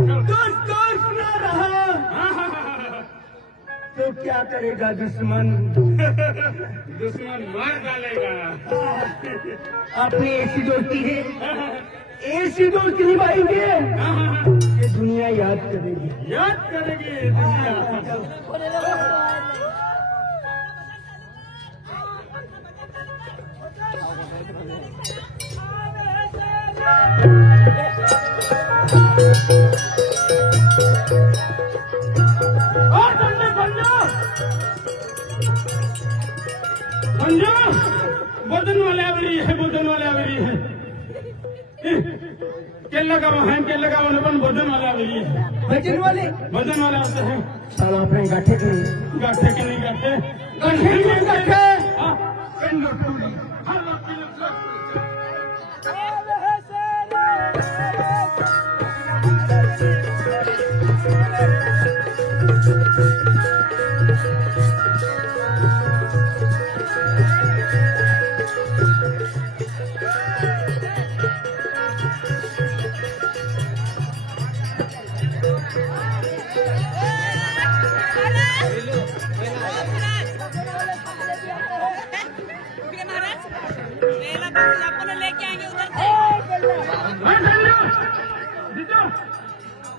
दोस्त ना रहा तो क्या करेगा दुश्मन? दुश्मन मार डालेगा। अपनी ऐसी दोस्ती है, ऐसी दोस्ती निभाएंगे कि दुनिया याद करेगी। याद करेगी दुनिया। बदन वाले आवरी है, बदन वाले आवरी है। केला का वहां केला का वन बदन वाले आवरी है। भजन वाले आते हैं। साला अपने गाठे के नहीं, गाठे के नहीं गाठे, गाठे नहीं गाठे। हाँ,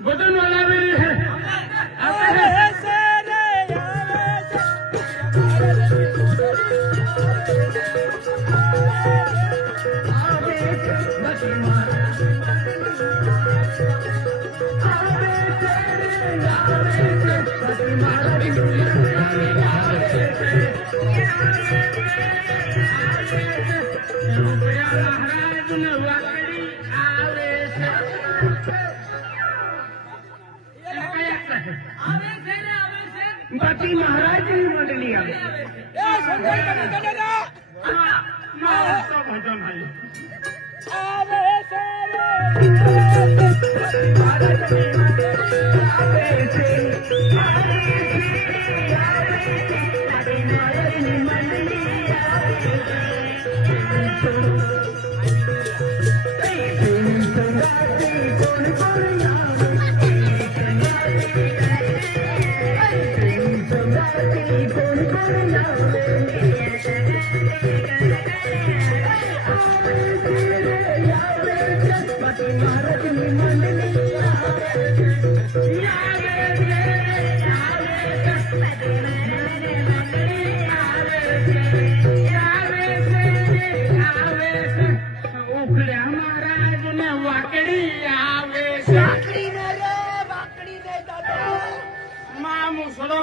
बदन वाला मेरी है। बाकी महाराज की मंडली आ भजन है।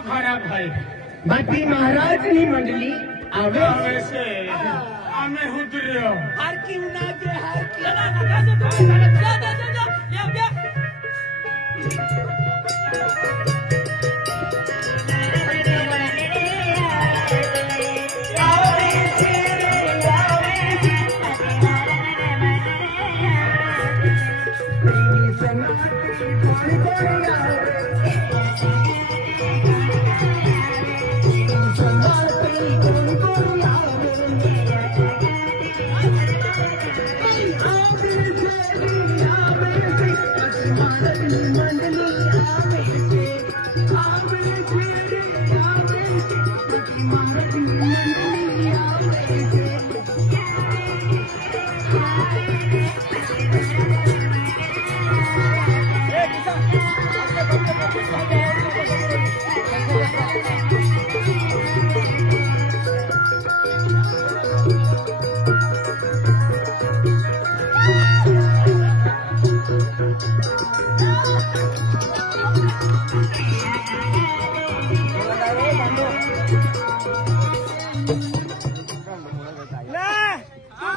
खराब है। बाकी महाराज की मंडली आवे आवे से आमे हुद्रियो हर की उना के हर की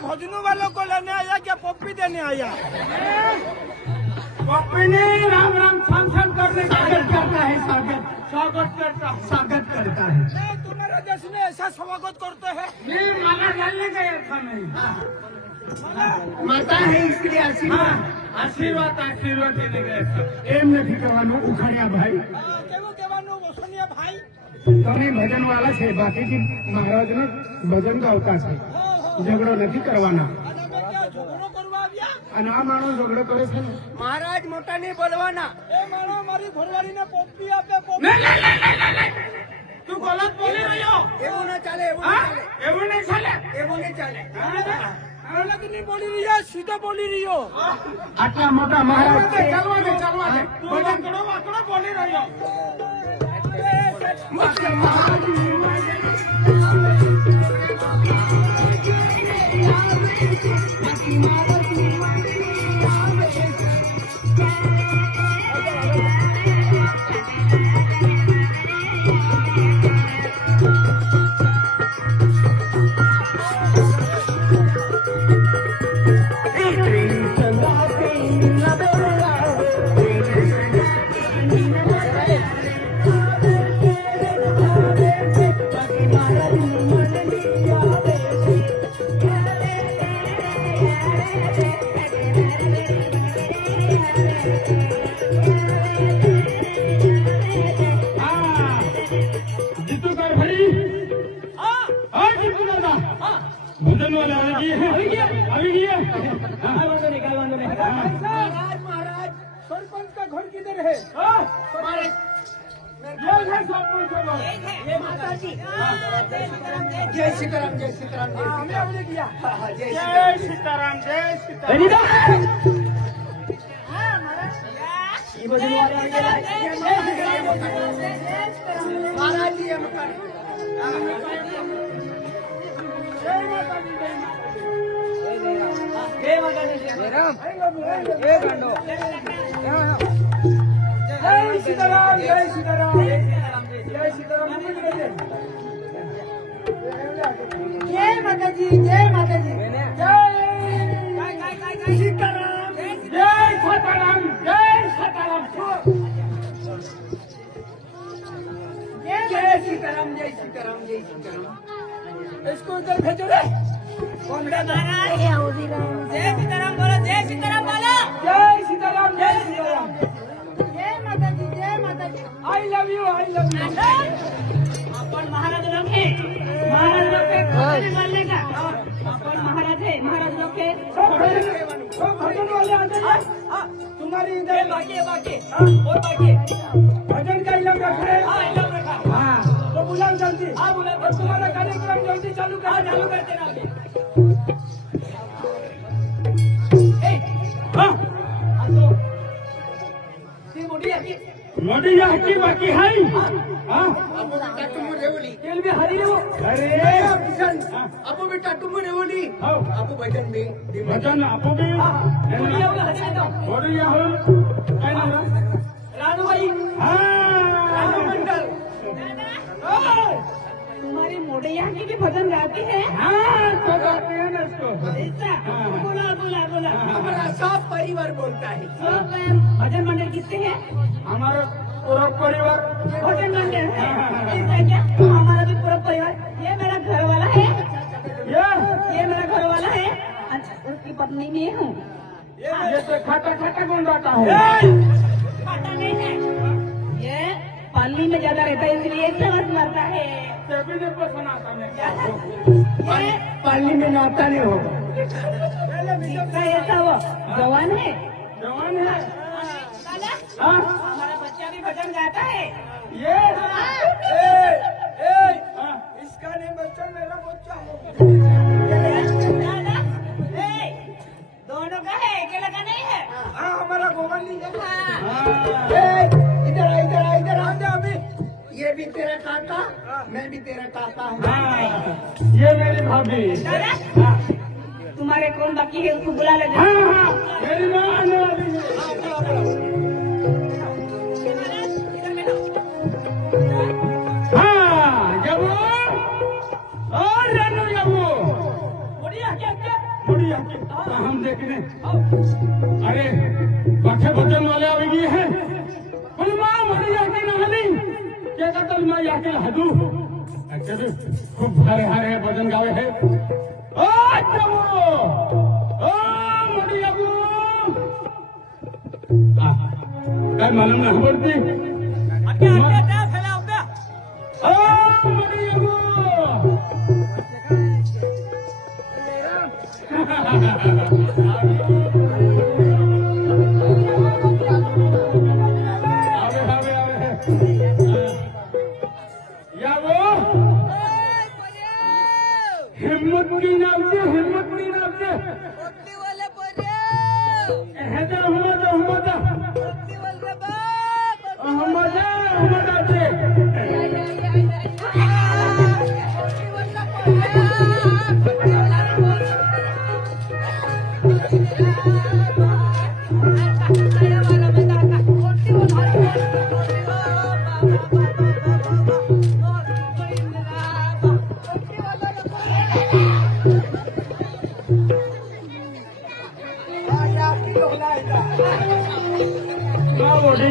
भजनों वालों को लेने आया क्या पप्पी देने आया? पप्पी नहीं, राम राम छम छम करने का करता है। स्वागत करता है। तुम्हारे देश में ऐसा स्वागत करते हैं? नहीं, माला डालने का ऐसा नहीं। माता है इसके लिए आशीर्वाद आशीर्वाद देने का ऐसा। एम नहीं कहेવાનું ઉખાડ્યા ભાઈ કેવું કહેવાનું વસનિયા ભાઈ તમે ભજન વાળા છે બાકી जी महाराज ने भजन गावता છે ઝઘડો નથી કરવાના ઝઘડો કરવા આવ્યા અને આ માણસ ઝઘડો કરે છે ને મહારાજ મોટાને બોલવાના એ માણો મારી ઘરવાળીને પોપી આપે તું ગલત બોલી રહ્યો એવું ના ચાલે એવું નહીં ચાલે એવું નહીં ચાલે ગલત નહીં બોલી રહ્યો સીધો બોલી રહ્યો આટલા મોટા મહારાજ છે. ચાલવા દે બધા કડો વાકડો બોલી રહ્યો મોટા મહારાજ જીતુકર ભાઈ હા જીતુ દાદા ભજન વાળા આવી ગયા महाराज सरपंच का घर किधर है जय सीताराम हमें हमने किया જય સીતારામ જય સીતારામ महाराज जी हम कर जय माता दी जय सीताराम जय सीताराम जय सीताराम जय माता जी जय माता जी जय सीताराम જય સીતારામ જય સીતારામ जय सीताराम जय सीताराम जय सीताराम इसको उधर भेजो रे महाराज जय सीताराम बोलो जय सीताराम बोलो जय सीताराम जय सीताराम जय माता जी आई लव यू अपन महाराज लोग है महाराज लोग के खोपड़ी मारने का अपन महाराज है महाराज लोग के सब भजन वाले आते हैं तुम्हारी इधर बाकी है बाकी हाँ। और बाकी है भजन का इलम रखा है हाँ एकदम रखा हाँ तो बुलाओ जल्दी हाँ, बुलाओ। और तुम्हारा कार्यक्रम जल्दी चालू हाँ कर चालू करते ना अभी હા हम तो ती मोटी है મોટી હાકી બાકી હાઈ હા तेल में हरी हो અરે किशन अपो बेटा तुम रेवली હો अपो भजन में ભજન આપો કે मोटी होगा हरी तो બોલી આહો કઈ નામ रानू भाई હા रानू मंडल तुम्हारी मोटे यहाँ की भी भजन गाती है હા તો ગાते हैं ना इसको ऐसा बोला बोला बोला हमारा सब परिवार बोलता है सब भजन मंडल किससे है हमारा पूरा परिवार भजन मंडल है ऐसा क्या हमारा भी पूरा परिवार ये मेरा घर वाला है ये मेरा घर वाला है अच्छा उसकी पत्नी मैं हूँ ये तो खाता खाता कौन रहता है खाता नहीं है ये पानी में ज्यादा रहता है इसलिए समझ मरता है तभी ने पसंद आता है ये पानी में नहाता नहीं होगा दिखता ऐसा वो जवान है जवान है दादा हाँ हमारा बच्चा भी भजन गाता है ये हाँ इसका नहीं बच्चा मेरा बच्चा हो दादा ए, दोनों का है अकेला का नहीं है हाँ हमारा गोवन लीजिए हाँ। इधर आ जा अभी ये भी तेरा काका मैं भी तेरा काका हूँ हाँ, ये मेरी भाभी दादा तुम्हारे कौन बाकी है उसको बुला ले जा। हाँ हाँ मेरी माँ आने वाली है इधर बैठो हाँ जबू और जानू जबू बढ़िया क्या क्या बढ़िया हम देखने अरे बाखे भजन वाले आवेगी है माँ बढ़िया की नहली क्या कहता मैं याके हदू एक्चुअली खूब हरे हरे भजन गावे है ओ जबू ओ मड़ी जबू काय मालूम ना खबरती क्या फैला होगा ओ मड़ी जबू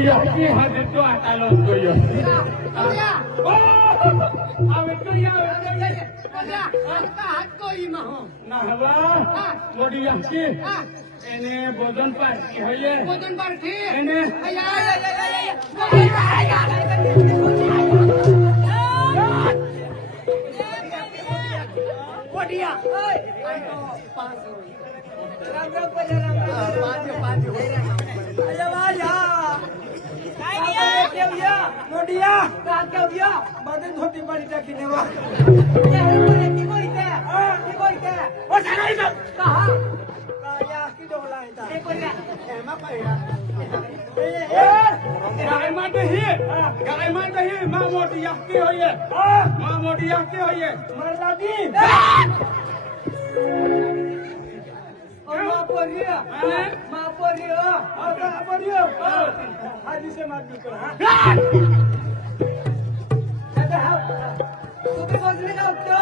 yaki hadir tu atalon tu yo. Awe tu ya. Nah ba, body yaki. Ini bodan parti hoye. Ini. बादल धोती पानी टाकी नेवा मोटी याकी होइए मरलादी हाजी से मार दी कर तुम्ही बोलले का उत्तर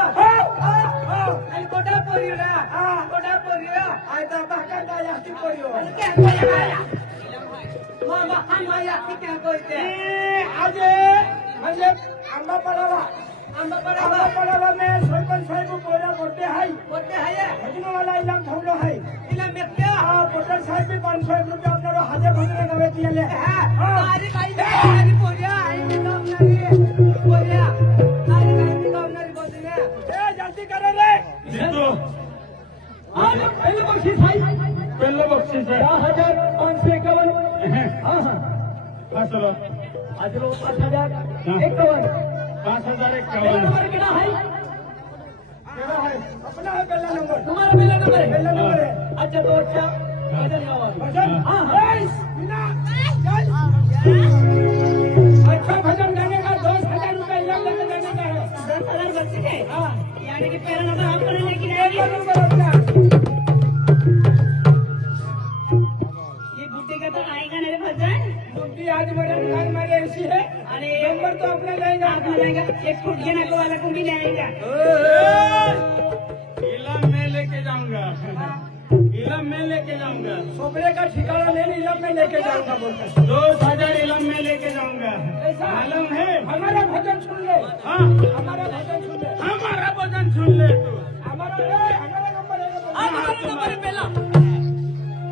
आणि कोटा पोरीला आयता बाकांदा याकी पोरीओ मामा आंबा याकी क्या कोइते आजे म्हणजे आंबा पडावा में सरपंच साहेब पोरा करते हाय हजनो वाला इलाम थमलो हाय इलाम मेत्या पोटर साहेब भी 500 रुपया आपनारो हाजे भंगरे नवे दिले अरे काई अरे पोरिया आई काम नाही पोरिया अरे काई काम नाही बोलले ए जल्दी करो रे जितो आज पहले बक्षीस हाय 10,551 हां चलो आज लो 5,051 5,051 नंबर कितना है अपना है पहला नंबर तुम्हारा पहला नंबर है अच्छा तो अच्छा भजन गाओ भजन हां बिना चल अच्छा भजन गाने का 10,000 रुपए इनाम लेके जाने का है 10,000 बच्चे है हां यानी कि पहला नंबर आप करने की पहला नंबर अपना ये बुड्ढे का तो आएगा ना रे भजन बुड्ढी आज बड़े कान मारे ऐसी है अरे नंबर तो अपना लेगा एक फुट गिना को वाला को भी लाएगा इलाम में लेके जाऊंगा सोपरे का ठिकाना ले इलम में लेके जाऊंगा बोलता 2,000 इलम में लेके जाऊंगा मालूम है हमारा भजन सुन ले हाँ हमारा भजन सुन ले हमारा भजन सुन ले तू हमारा नंबर है पहला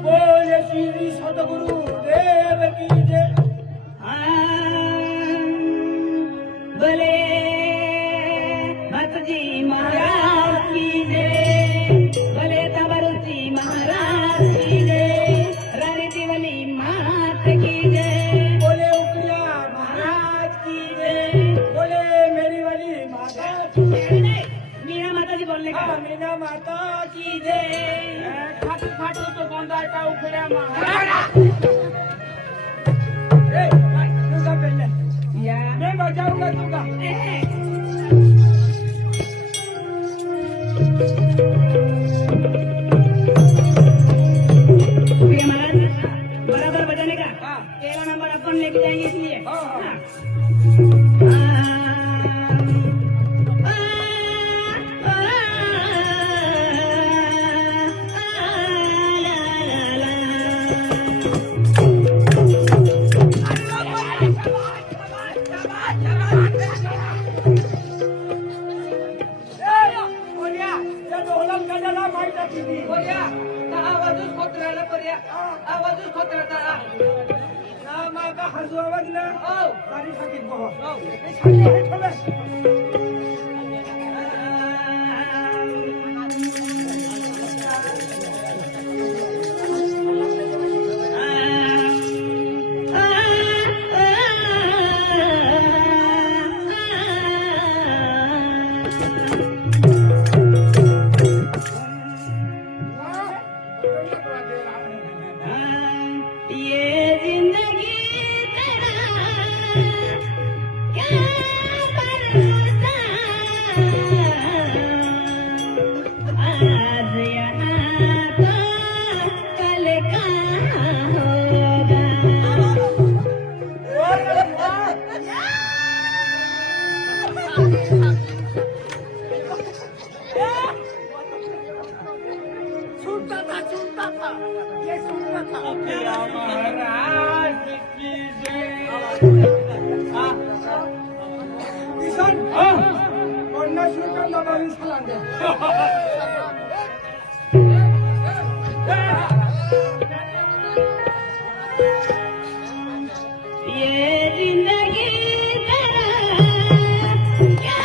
बोले श्री सतगुरु देव की जय भले भतजी महाराज की जय भले तबरुची महाराज की जय रानी दिवली मात की जय बोले उकरिया महाराज की जय बोले मेरी वाली माता मीना माता जी बोलने का मीना माता की जय खाटू खाटू तो गोंदा का उखड़े महाराज तूगा पहले या मैं बजाऊंगा तूगा महाराज बराबर बजाने का पहला नंबर अपन लेके जाएंगे इसलिए आवाजच खोत राहता मागा हजू आवाज ना गाडी सांगित बहो क्या भरोसा किसन हा 50 रुपये दबावी सलांडे ये जिंदगी तेरा क्या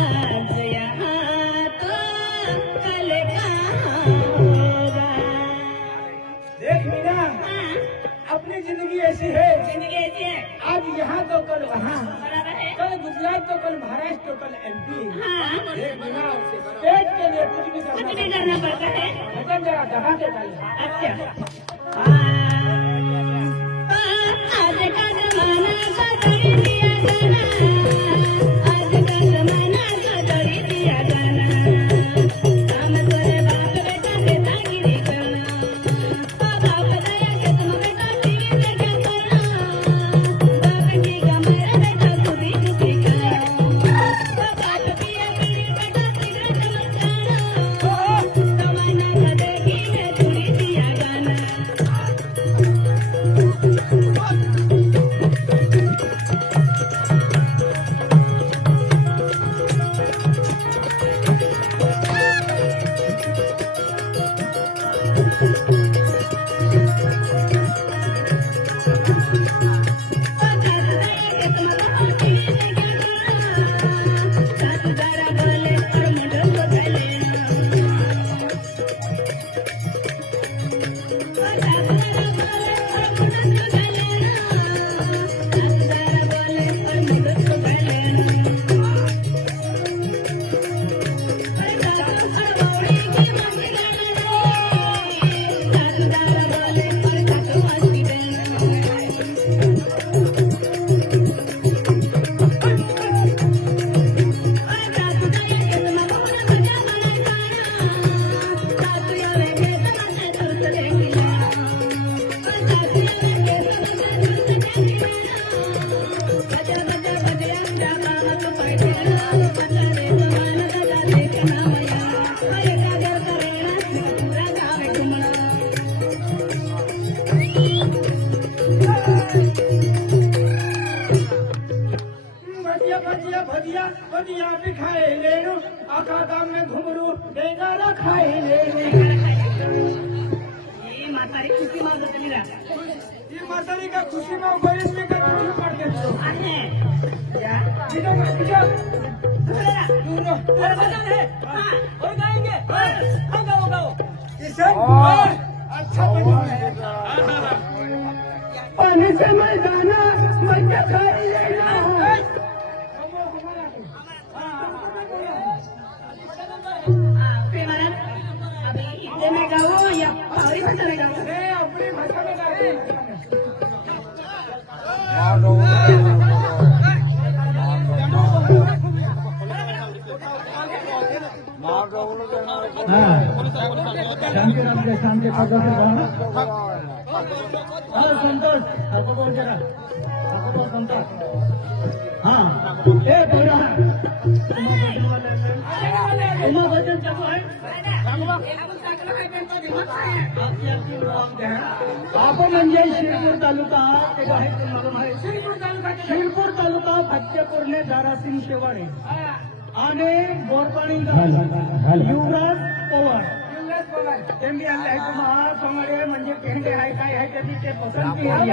आज यहाँ तो कल कहाँ होगा। देख मीना अपनी जिंदगी ऐसी है जिंदगी ऐसी है आज यहाँ तो कल वहाँ बराबर है। कल गुजरात तो कल महाराष्ट्र तो कल एमपी हाँ देख मीना पेट के लिए कुछ भी कुछ भी करना करना पड़ता है। भजन जरा दबा के डाल अच्छा आज का जमाना बदल दिया गाना आज का जमाना बदल दिया गाना हम तोरे बाप बेटा बेटा गिरी करना बाप दया के तुम बेटा टीवी पे क्या करना बाप की गमेरा बेटा खुदी खुदी करना बाप पिया बीड़ी बेटा सिगरेट मत खाना जमाना बदल है थोड़ी दिया गाना। भजिया भजिया भजिया भजिया भी खाए ले लो आका दाम में घुमरू बेगारा खाए ले लो ये म्हातारी खुशी मारत होती ना ये म्हातारी का खुशी में बरीच मी का खुशी पड देतो आहे या बिजो बिजो चला दूर रो अरे बजाओ रे हां और गाएंगे हम गाओ गाओ किशन अच्छा बजा पानी से मैदाना मजा खाई लेना प्रेमानंद अभी हिंदी में गाओ या पहाड़ी भाषा में गाओ अरे अपनी भाषा में गाते शांती शांती संतोष आपको बोल जरा आपको बोल संतोष हाँ ए बोला उमा भजन चालू है आपण म्हणजे शिरपूर तालुका ते आहे तुम्हाला माहिती शिरपूर तालुका फत्तेपूरने दारासिंग शेवाळे आणि बोरपाणी युवराज पवार त्यांनी आणले आहेत महासमारे म्हणजे केंद्र आहे काय आहे त्याची ते पसंती आहे